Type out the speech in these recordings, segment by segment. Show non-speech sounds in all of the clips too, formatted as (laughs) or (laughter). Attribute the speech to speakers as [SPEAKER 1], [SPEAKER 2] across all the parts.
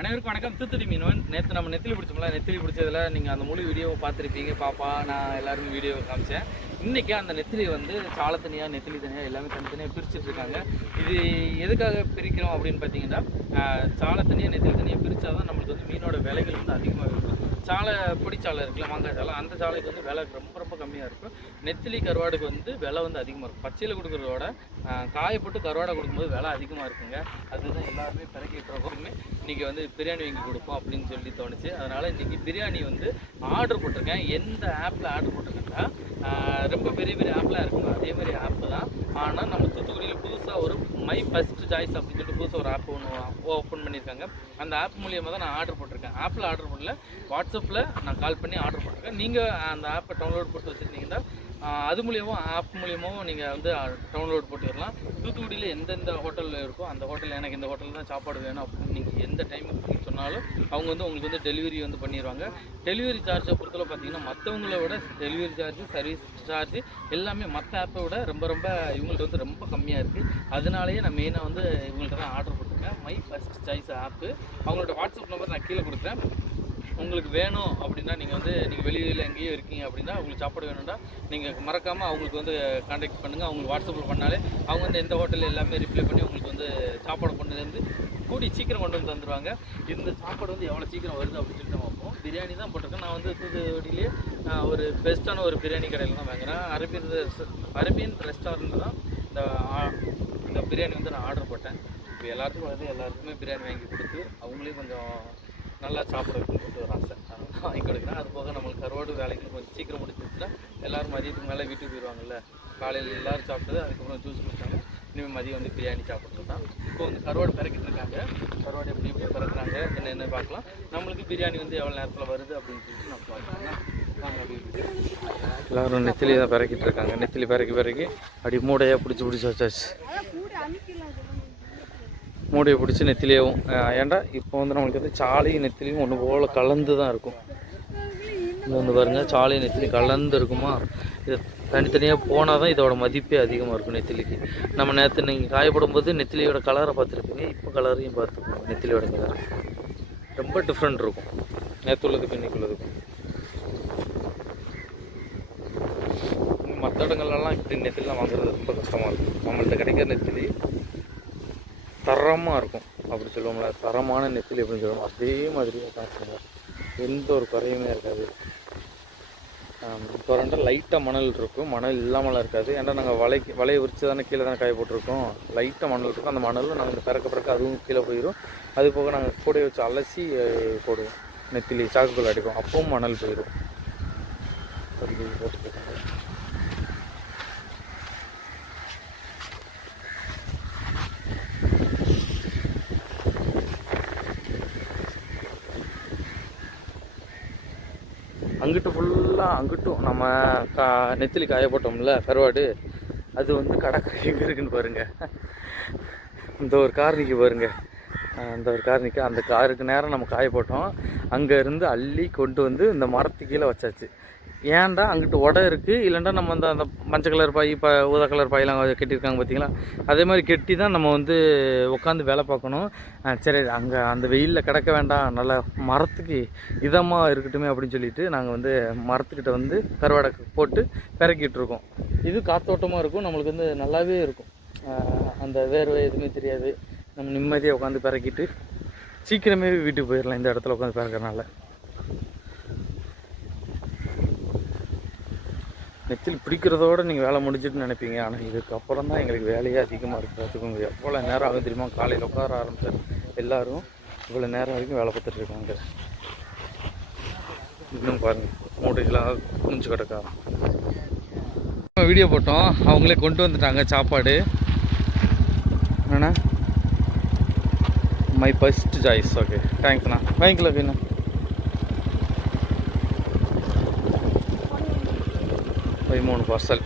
[SPEAKER 1] அனைவருக்கும் வணக்கம். தூத்துடி மீனவன். நேற்று நம்ம நெத்திலி பிடிச்சோம்ல நெத்திலி பிடிச்சதில் நீங்கள் அந்த முழு வீடியோவை பார்த்துருப்பீங்க. பாப்பா நான் எல்லாருமே வீடியோ காமிச்சேன். இன்றைக்கி அந்த நெத்திலி வந்து சாலத்தனியாக நெத்திலி தனியாக எல்லாமே தனித்தனியாக பிரிச்சுட்ருக்காங்க இது எதுக்காக பிரிக்கிறோம் அப்படின்னு பார்த்தீங்கன்னா சாலத்தனியாக தனியாக நெத்திலி தனியாக பிரித்தா தான் நம்மளுக்கு வந்து மீனோட விலைகள் வந்து அதிகமாக இருக்கும். சாலை பிடிச்சாலை இருக்குல்ல மாங்காய் சாலை அந்த சாலைக்கு வந்து விலை ரொம்ப ரொம்ப கம்மியாக இருக்கும். நெத்திலி கருவாடுக்கு வந்து விலை வந்து அதிகமாக இருக்கும். பச்சையில் கொடுக்குறதோட காயப்பட்டு கருவாடை கொடுக்கும்போது விலை அதிகமாக இருக்குங்க. அதுதான் எல்லாருமே பிறக்கிட்டு இருக்கோமே. இன்றைக்கி வந்து பிரியாணி வாங்கி கொடுப்போம் அப்படின்னு சொல்லி தோணுச்சு. அதனால் இன்றைக்கி பிரியாணி வந்து ஆர்டர் போட்டிருக்கேன். எந்த ஆப்பில் ஆர்டர் போட்டிருக்கேன்னா ரொம்ப பெரிய பெரிய ஆப்லாம் இருக்குங்க. அதே மாதிரி ஆப்பு தான். ஆனால் நம்ம தூத்துக்குடியில் புதுசாக ஒரு மை ஃபஸ்ட் சாய்ஸ் அப்படின்னு சொல்லிட்டு புதுசாக ஒரு ஆப் ஒன்று ஓப்பன் பண்ணியிருக்காங்க. அந்த ஆப் மூலியமாக தான் நான் ஆர்டர் போட்டிருக்கேன். ஆப்பில் ஆர்டர் பண்ணல. வாட்ஸ் வாட்ஸ்அப்பில் நான் கால் பண்ணி ஆர்டர் பண்ணுறேன் நீங்கள் அந்த ஆப்பை டவுன்லோட் போட்டு வச்சுருந்தீங்கன்னா அது மூலியமாக ஆப் மூலியமாகவும் நீங்கள் வந்து டவுன்லோட் போட்டுக்கலாம் தூத்துக்குடியில் எந்தெந்த ஹோட்டலில் இருக்கோ அந்த ஹோட்டலில் எனக்கு இந்த ஹோட்டலில் தான் சாப்பாடு வேணும் அப்படின்னு நீங்கள் எந்த டைமுக்கு சொன்னாலும் அவங்க வந்து உங்களுக்கு வந்து டெலிவரி வந்து பண்ணிடுவாங்க. டெலிவரி சார்ஜை பொறுத்தவரை பார்த்தீங்கன்னா மற்றவங்கள விட டெலிவரி சார்ஜ் சர்வீஸ் சார்ஜ் எல்லாமே மற்ற ஆப்பை விட ரொம்ப ரொம்ப இவங்கள்ட்ட வந்து ரொம்ப கம்மியாக இருக்குது அதனாலேயே நான் மெயினாக வந்து இவங்கள்ட்ட தான் ஆர்டர் போட்டிருக்கேன். மை ஃபஸ்ட் சாய்ஸ் ஆப்பு அவங்களோட வாட்ஸ்அப் நம்பர் நான் கீழே கொடுக்குறேன். உங்களுக்கு வேணும் அப்படின்னா நீங்கள் வந்து நீங்கள் வெளியில் எங்கேயோ இருக்கீங்க அப்படின்னா உங்களுக்கு சாப்பாடு வேணும்னா நீங்கள் மறக்காமல் அவங்களுக்கு வந்து காண்டாக்ட் பண்ணுங்கள் அவங்களுக்கு வாட்ஸ்அப்பில் பண்ணாலே அவங்க வந்து எந்த ஹோட்டலில் எல்லாமே ரிப்ளை பண்ணி உங்களுக்கு வந்து சாப்பாடு கொண்டு வந்து கூடி சீக்கிரம் கொண்டு வந்து தந்துடுவாங்க இந்த சாப்பாடு வந்து எவ்வளோ சீக்கிரம் வருது அப்படின்னு சொல்லிட்டு நான் பார்ப்போம். பிரியாணி தான் போட்டிருக்கேன். நான் வந்து தூத்துக்குடியிலே ஒரு பெஸ்ட்டான ஒரு பிரியாணி கடையில் தான் வாங்குகிறேன் அரபியன் அரேபியன் அரபியன் ரெஸ்டாரண்ட் தான் இந்த ஆ- இந்த பிரியாணி வந்து நான் ஆர்டர் போட்டேன். இப்போ எல்லாத்துக்கும் வந்து எல்லாருக்குமே பிரியாணி வாங்கி கொடுத்து அவங்களே கொஞ்சம் நல்லா சாப்பிட சொல்லிட்டு ஒரு ஆசை. அதனால வாங்கி கொடுக்குறேன் அது போக நம்மளுக்கு கருவாடு வேலைக்கு கொஞ்சம் சீக்கிரம் முடிச்சிருச்சுன்னா எல்லாரும் மதியத்துக்கு மேலே வீட்டுக்கு போயிடுவாங்கல்ல காலையில் எல்லாரும் சாப்பிட்டது அதுக்கப்புறம் ஜூஸ் குடிச்சாங்க. இனிமேல் மதியம் வந்து பிரியாணி சாப்பிட்றது தான். இப்போ வந்து கருவாடு பிறக்கிட்டு இருக்காங்க. கருவாடு எப்படி எப்படி பிறக்குறாங்க என்னென்ன பார்க்கலாம். நம்மளுக்கு பிரியாணி வந்து எவ்வளோ நேரத்தில் வருது அப்படின்னு சொல்லிட்டு நம்ம பார்க்கலாம். வாங்க எல்லாரும் நெத்திலி தான் பிறக்கிட்டு இருக்காங்க. நெத்திலி பிறக்கி பிறக்கி அப்படி மூடையாக பிடிச்சி பிடிச்சி வச்சாச்சு. மூடியை பிடிச்சி நெத்திலியாவும் ஏன்டா இப்போ வந்து நம்மளுக்கு வந்து சாலையும் நெத்திலையும் ஒன்று போல் கலந்து தான் இருக்கும். இது வந்து பாருங்க சாலையும் நெத்திலி கலந்து இருக்குமா இது தனித்தனியாக போனால் தான் இதோட மதிப்பே அதிகமாக இருக்கும் நெத்திலிக்கு. நம்ம நேற்று நீங்கள் காயப்படும் போது நெத்திலியோட கலரை பார்த்துருப்பீங்க இப்போ கலரையும் பார்த்துருப்போம் நெத்திலியோட கலர் ரொம்ப டிஃப்ரெண்ட் இருக்கும். நேற்று உள்ளதுக்கு இன்றைக்கு உள்ளதுக்கும் மற்ற இடங்கள்லாம் இப்படி நெத்திலாம் வாங்குறது ரொம்ப கஷ்டமாக இருக்கும். நம்மள்கிட்ட கிடைக்கிற நெத்திலி தரமாக இருக்கும். அப்படி சொல்லுவோம்ல. தரமான நெத்திலி எப்படின்னு சொல்லுவோம். அதே மாதிரி தான் எந்த ஒரு குறையுமே இருக்காது. இப்போ லைட்டாக மணல் இருக்கும். மணல் இல்லாமலாம் இருக்காது. ஏன்னா நாங்கள் வலைக்கு வலையை விரிச்சு தானே கீழே தானே காய போட்டிருக்கோம். லைட்டாக மணல் இருக்கும். அந்த மணலும் நாங்கள் பிறக்க பிறக்க அதுவும் கீழே போயிடும் அது போக நாங்கள் கூடையை வச்சு அலசி போடுவோம். நெத்திலி சாக்குக்குள்ள அடிப்போம். அப்பவும் மணல் போயிடும் அப்படி போட்டுருக்காங்க அங்கிட்டு ஃபுல்லாக அங்கிட்டும் நம்ம கா நெத்திலி காய போட்டோம்ல கருவாடு அது வந்து கடற்கரை (laughs) எங்கே இருக்குன்னு பாருங்கள் இந்த ஒரு காரணிக்கு பாருங்கள் அந்த ஒரு கார் நிற்க அந்த காருக்கு நேரம் நம்ம காய போட்டோம். அள்ளி கொண்டு வந்து இந்த மரத்து கீழே வச்சாச்சு. ஏன்டா அங்கிட்டு உடை இருக்குது இல்லைண்டா நம்ம அந்த அந்த மஞ்சள் கலர் பாய் இப்போ ஊதா கலர் பாயெலாம் கட்டியிருக்காங்க பார்த்தீங்களா? அதே மாதிரி கெட்டி தான் நம்ம வந்து உட்காந்து வேலை பார்க்கணும். சரி அங்கே அந்த வெயிலில் கிடக்க வேண்டாம். நல்லா மரத்துக்கு இதமாக இருக்கட்டுமே அப்படின்னு சொல்லிட்டு நாங்கள் வந்து மரத்துக்கிட்ட வந்து கருவாடை போட்டு பிறக்கிட்டு இருக்கோம். இது காத்தோட்டமாக இருக்கும். நம்மளுக்கு வந்து நல்லாவே இருக்கும். அந்த வேர்வை எதுவுமே தெரியாது. நம்ம நிம்மதியாக உட்காந்து பிறக்கிட்டு சீக்கிரமே வீட்டுக்கு போயிடலாம் இந்த இடத்துல உட்காந்து பிறக்கிறனால நெத்தில் பிடிக்கிறதோட நீங்கள் வேலை முடிஞ்சிட்டு நினைப்பீங்க. ஆனால் இதுக்கப்புறம் தான் எங்களுக்கு வேலையே அதிகமாக இருக்குது பார்த்துக்கோங்க எவ்வளோ நேரம் ஆகும் தெரியுமா? காலையில் உட்கார ஆரம்பிச்சார் எல்லாரும் இவ்வளோ நேரம் வரைக்கும் வேலை பார்த்துட்டு இருக்காங்க. இன்னும் பாருங்கள் மூட்டைகளாக குஞ்சு கிடக்கா. வீடியோ போட்டோம். அவங்களே கொண்டு வந்துட்டாங்க சாப்பாடு. என்னண்ணா? மை ஃபஸ்ட் சாய்ஸ் ஓகே தேங்க்ஸ்ண்ணா வாங்கிக்கலாம் ஓகேண்ணா பதிமூணு பார்சல்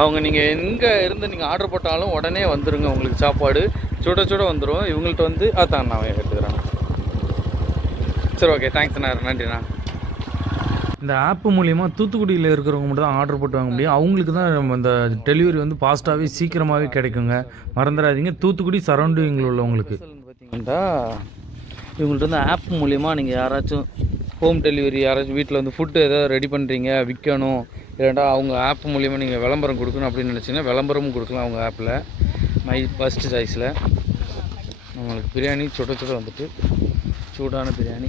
[SPEAKER 1] அவங்க நீங்கள் எங்கே இருந்து நீங்கள் ஆர்டர் போட்டாலும் உடனே வந்துருங்க உங்களுக்கு சாப்பாடு. சுட சுட வந்துடும் இவங்கள்ட்ட வந்து அதான் நான் எடுத்துக்கிறேன் சரி ஓகே தேங்க்ஸ்ண்ணா நன்றிண்ணா இந்த ஆப் மூலிமா தூத்துக்குடியில் இருக்கிறவங்க மட்டும் தான் ஆர்டர் போட்டு வாங்க முடியும். அவங்களுக்கு தான் நம்ம இந்த டெலிவரி வந்து ஃபாஸ்ட்டாகவே சீக்கிரமாகவே கிடைக்குங்க. மறந்துடாதீங்க. தூத்துக்குடி சரௌண்டிங்கில் உள்ளவங்களுக்கு. பார்த்தீங்கன்னா இவங்கள்ட்ட வந்து ஆப் மூலியமாக நீங்கள் யாராச்சும் ஹோம் டெலிவரி யாராச்சும் வீட்டில் வந்து ஃபுட்டு ஏதாவது ரெடி பண்ணுறீங்க விற்கணும் இல்லைண்டா அவங்க ஆப் மூலியமாக நீங்கள் விளம்பரம் கொடுக்கணும் அப்படின்னு நினச்சிங்கன்னா விளம்பரமும் கொடுக்கலாம் அவங்க ஆப்பில் மை ஃபஸ்ட் சாய்ஸில் நம்மளுக்கு பிரியாணி சுட சுட வந்துட்டு சூடான பிரியாணி.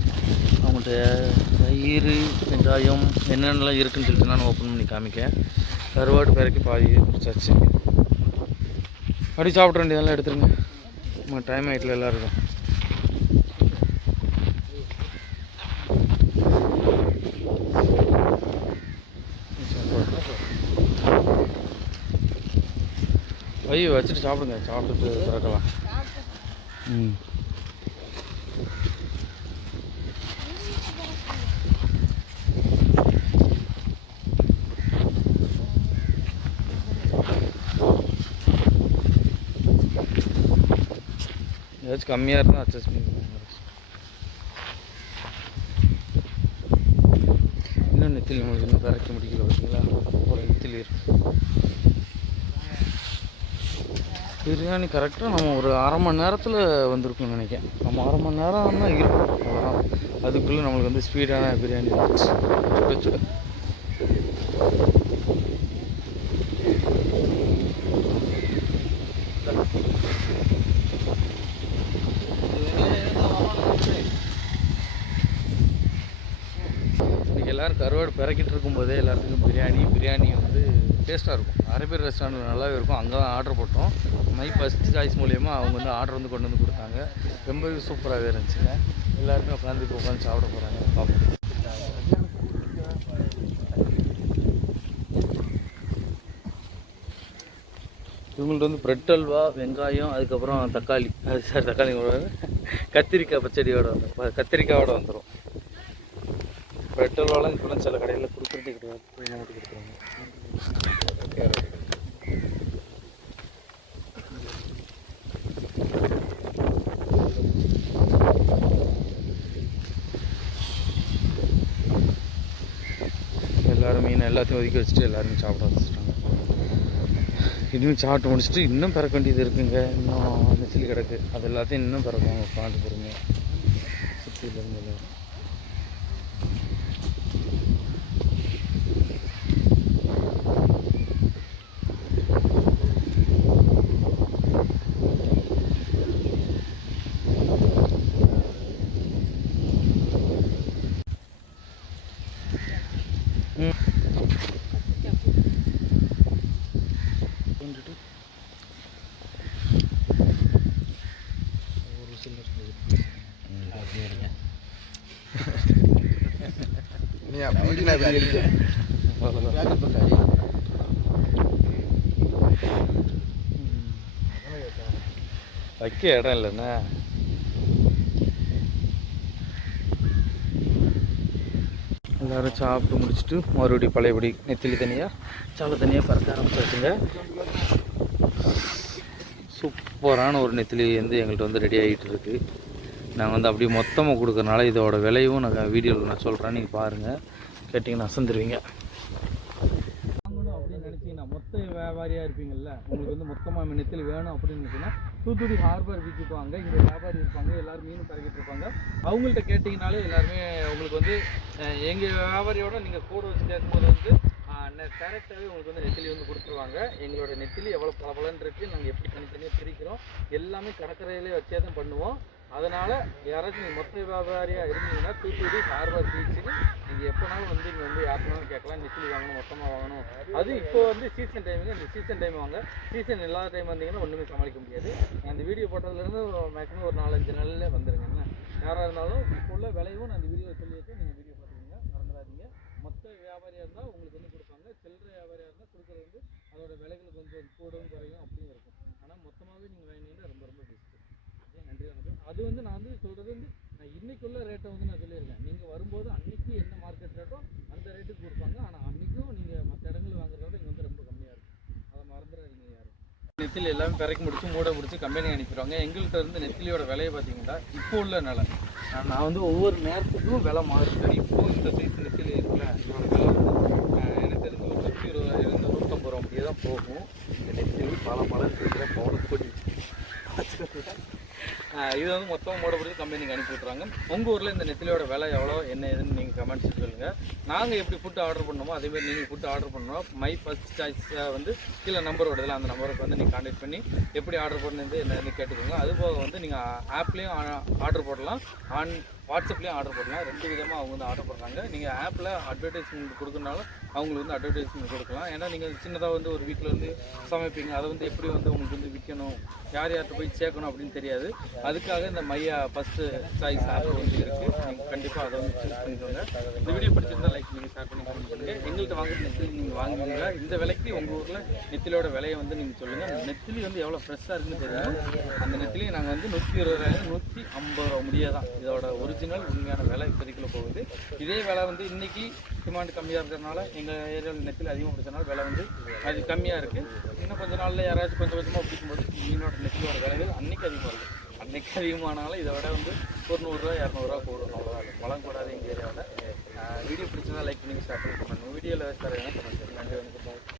[SPEAKER 1] அவங்கள்ட்ட தயிர் வெங்காயம் என்னென்னலாம் இருக்குதுன்னு சொல்லிட்டு நான் ஓப்பன் பண்ணி காமிக்க கருவாடு பிறக்கி பாதி குடிச்சாச்சு. அப்படி சாப்பிட வேண்டியதெல்லாம் எடுத்துருங்க. நம்ம டைம் ஆகிட்டில் எல்லாருக்கும். ஐயோ வச்சுட்டு சாப்பிடுங்க. சாப்பிட்டுட்டு திறக்கலாம் ம். ஏதாச்சும் கம்மியாக இருந்தால் அட்ஜஸ்ட் பண்ணிக்கலாம் இன்னும் நெத்திலி நம்மளுக்கு இன்னும் பிறக்க முடியல பார்த்தீங்களா ஒரு நெத்திலி இருக்கு. பிரியாணி கரெக்டாக நம்ம ஒரு அரை மணி நேரத்தில் வந்திருக்கும்னு நினைக்கிறேன். நம்ம அரை மணி நேரம் தான் இருக்கும். அவ்வளோதான் அதுக்குள்ளே நம்மளுக்கு வந்து ஸ்பீடான பிரியாணி வந்துச்சு சுட சுட. இன்றைக்கி எல்லோரும் கருவாடு பிறக்கிட்டு இருக்கும்போதே எல்லாத்துக்கும் பிரியாணி பிரியாணி வந்து டேஸ்ட்டாக இருக்கும். அரபியர் ரெஸ்டாரண்ட் நல்லாவே இருக்கும். அங்கே தான் ஆர்டர் போட்டோம். மை ஃபஸ்ட் சாய்ஸ் மூலியமாக அவங்க வந்து ஆர்டர் வந்து கொண்டு வந்து கொடுத்தாங்க. ரொம்பவே சூப்பராகவே இருந்துச்சுங்க. எல்லாருமே உட்காந்து இப்போ உட்காந்து சாப்பிட போகிறாங்க பார்ப்போம் இவங்கள்ட்ட வந்து பிரெட் அல்வா வெங்காயம் அதுக்கப்புறம் தக்காளி. அது சார் தக்காளி கூட கத்திரிக்காய் பச்சடியோட வந்துடும் கத்திரிக்காயோட வந்துடும் பிரெட் அல்வாலாம் இப்போலாம் சில கடையில் கொடுக்குறதே கிடையாது. போய் கொடுக்குறாங்க எல்லாரும் மீன் எல்லாத்தையும் ஒதுக்கி வச்சுட்டு எல்லாருமே சாப்பிட வச்சுட்டாங்க. இன்னும் சாப்பிட்டு முடிச்சுட்டு இன்னும் பிறக்க வேண்டியது இருக்குங்க. இன்னும் நெச்சில் கிடக்கு. அது எல்லாத்தையும் இன்னும் பிறக்கும். உட்காந்து பொறுமையாக சுற்றியில் இருந்து வைக்க இடம் இல்லைண்ணா. எல்லாரும் சாப்பிட்டு முடிச்சுட்டு மறுபடியும் பழையபடி நெத்திலி தனியாக சாலை தனியாக பறக்க ஆரம்பிச்சாச்சுங்க. சூப்பரான ஒரு நெத்திலி வந்து எங்கள்கிட்ட வந்து ரெடி ஆகிட்டு இருக்குது நாங்கள் வந்து அப்படியே மொத்தமாக கொடுக்கறனால இதோட விலையும் நான் வீடியோவில் நான் சொல்கிறேன் நீங்கள் பாருங்கள் கேட்டிங்கன்னா அசந்துருவீங்க. நினச்சிங்கன்னா மொத்த வியாபாரியாக இருப்பீங்கல்ல உங்களுக்கு வந்து மொத்தமாக நெத்திலி வேணும் அப்படின்னு நினச்சிங்கன்னா தூத்துக்குடி ஹார்பர் பீச்சுக்கு இங்கே வியாபாரி இருப்பாங்க எல்லோரும் மீன் பறக்கிட்டு இருப்பாங்க அவங்கள்ட்ட கேட்டிங்கனாலே எல்லாருமே உங்களுக்கு வந்து எங்கள் வியாபாரியோட நீங்கள் கூட வச்சு கேட்கும்போது வந்து டேரெக்டாகவே உங்களுக்கு வந்து நெத்திலி வந்து கொடுத்துருவாங்க எங்களோட நெத்திலி எவ்வளோ பளபளன்னு இருக்குது நாங்கள் எப்படி தனித்தனியாக பிரிக்கிறோம் எல்லாமே கடற்கரையிலே வச்சே தான் பண்ணுவோம் அதனால் யாராச்சும் நீங்கள் மொத்த வியாபாரியாக இருந்தீங்கன்னா தூத்துக்குடி ஹார்பர் பீச்சுக்கு நீங்கள் எப்போனாலும் வந்து இங்கே வந்து யாருனாலும் கேட்கலாம். நிச்சலி வாங்கணும் மொத்தமாக வாங்கணும். அது இப்போ வந்து சீசன் டைமுங்க இந்த சீசன் டைம் வாங்க. சீசன் இல்லாத டைம் வந்தீங்கன்னா ஒன்றுமே சமாளிக்க முடியாது. நான் இந்த வீடியோ போட்டதுலேருந்து மேக்ஸிமம் ஒரு நாலஞ்சு நாளில் வந்துருங்க. என்ன? யாராக இருந்தாலும் இப்போ உள்ள விலையும் நான் அந்த வீடியோ சொல்லிட்டு நீங்கள் வீடியோ பார்த்துக்கோங்க. மறந்துடாதீங்க. மொத்த வியாபாரியாக இருந்தால் உங்களுக்கு வந்து கொடுப்பாங்க. சில்லறை வியாபாரியாக இருந்தால் கொடுக்குறது வந்து அதோட விலைகள் கொஞ்சம் கூடவும் குறையும் அப்படியும் இருக்கும். ஆனால் மொத்தமாகவே நீங்கள் வாங்கினீங்கன்னா ரொம்ப ரொம்ப பெஸ்ட்டு நன்றி வணக்கம். அது வந்து நான் வந்து சொல்கிறது வந்து நான் இன்னைக்குள்ள ரேட்டை வந்து நான் சொல்லியிருக்கேன். நீங்கள் வரும்போது அன்னைக்கு என்ன மார்க்கெட் ரேட்டோ அந்த ரேட்டுக்கு கொடுப்பாங்க. ஆனால் அன்றைக்கும் நீங்கள் மற்ற இடங்கள் வாங்குறத விட இங்கே வந்து ரொம்ப கம்மியாக இருக்கும் அதை மறந்துடாதீங்க யாரும். நெத்திலி எல்லாமே பிறக்கி முடிச்சு மூட முடிச்சு கம்பெனி அனுப்பிடுவாங்க. எங்கள்கிட்ட இருந்து நெத்திலியோட விலையை பார்த்தீங்கன்னா இப்போ உள்ள நிலை. நான் வந்து ஒவ்வொரு நேரத்துக்கும் விலை மாறுது. இப்போ இந்த சைஸ் நெத்தில் இருக்குல்ல இதோட விலை வந்து எனக்கு தெரிஞ்ச ஒரு நூற்றி இருபதாயிரம் நூற்றம்பது ரூபா அப்படியே தான் போகும். இந்த நெத்திலி பல பல இருக்கிற பவுன் கொடி இது வந்து மொத்தமாக மூட பிடிச்சி கம்பெனிக்கு அனுப்பி விட்றாங்க உங்கள் ஊரில் இந்த நெத்திலியோட விலை எவ்வளோ என்ன ஏதுன்னு நீங்கள் கமெண்ட்ஸ் சொல்லுங்கள் நாங்கள் எப்படி ஃபுட் ஆர்டர் பண்ணோமோ அதேமாதிரி நீங்கள் ஃபுட் ஆர்டர் பண்ணணும் மை ஃபஸ்ட் சாய்ஸாக வந்து கீழே நம்பர் வருதுல அந்த நம்பருக்கு வந்து நீங்கள் கான்டாக்ட் பண்ணி எப்படி ஆர்டர் பண்ணுறது என்னன்னு கேட்டுக்கோங்க. அது போக வந்து நீங்கள் ஆப்லேயும் ஆர்டர் போடலாம். ஆன் வாட்ஸ்அப்லேயும் ஆர்டர் போடலாம். ரெண்டு விதமாக அவங்க வந்து ஆர்டர் பண்ணுறாங்க நீங்கள் ஆப்பில் அட்வர்டைஸ்மெண்ட் கொடுக்கறனாலும் அவங்களுக்கு வந்து அட்வர்டைஸ்மெண்ட் கொடுக்கலாம். ஏன்னா நீங்கள் சின்னதாக வந்து ஒரு வீட்டில் வந்து சமைப்பீங்க. அதை வந்து எப்படி வந்து உங்களுக்கு வந்து விற்கணும் யார் யார்கிட்ட போய் சேர்க்கணும் அப்படின்னு தெரியாது. அதுக்காக இந்த மையா ஃபஸ்ட்டு சாய்ஸ் ஆப் வந்து இருக்குது நீங்கள் கண்டிப்பாக அதை வந்து சூஸ் பண்ணிக்கோங்க. இந்த வீடியோ பிடிச்சிருந்தால் லைக் பண்ணி ஷேர் பண்ணி கமெண்ட் பண்ணுங்கள் எங்கள்கிட்ட வாங்குற நெத்திலி நீங்கள் வாங்குவீங்க இந்த விலைக்கு உங்கள் ஊரில் நெத்திலியோட விலையை வந்து நீங்கள் சொல்லுங்கள் நெத்திலி வந்து எவ்வளோ ஃப்ரெஷ்ஷாக இருக்குன்னு தெரியும். அந்த நெத்திலையும் நாங்கள் வந்து நூற்றி இருபது ரூபாய் நூற்றி ஐம்பது ரூபா முடியாதான். இதோட ஒரு ஒரிஜினல் உண்மையான விலை இப்போதைக்குள்ள போகுது. இதே விலை வந்து இன்னைக்கு டிமாண்ட் கம்மியாக இருக்கிறதுனால எங்கள் ஏரியாவில் நெத்தில் அதிகமாக பிடிச்சனால விலை வந்து அது கம்மியாக இருக்குது இன்னும் கொஞ்ச நாளில் யாராச்சும் கொஞ்சம் கொஞ்சமாக பிடிக்கும்போது மீனோட நெத்திலோட விலைகள் அன்னைக்கு அதிகமாக இருக்குது அன்னைக்கு அதிகமானாலும் இதை விட வந்து ஒரு நூறுரூவா இரநூறுவா கூடும் அவ்வளோதான் வளம் கூடாது எங்கள் ஏரியாவில். வீடியோ பிடிச்சதா லைக் பண்ணி ஸ்டார்ட் பண்ணணும் வீடியோவில் வேறு என்ன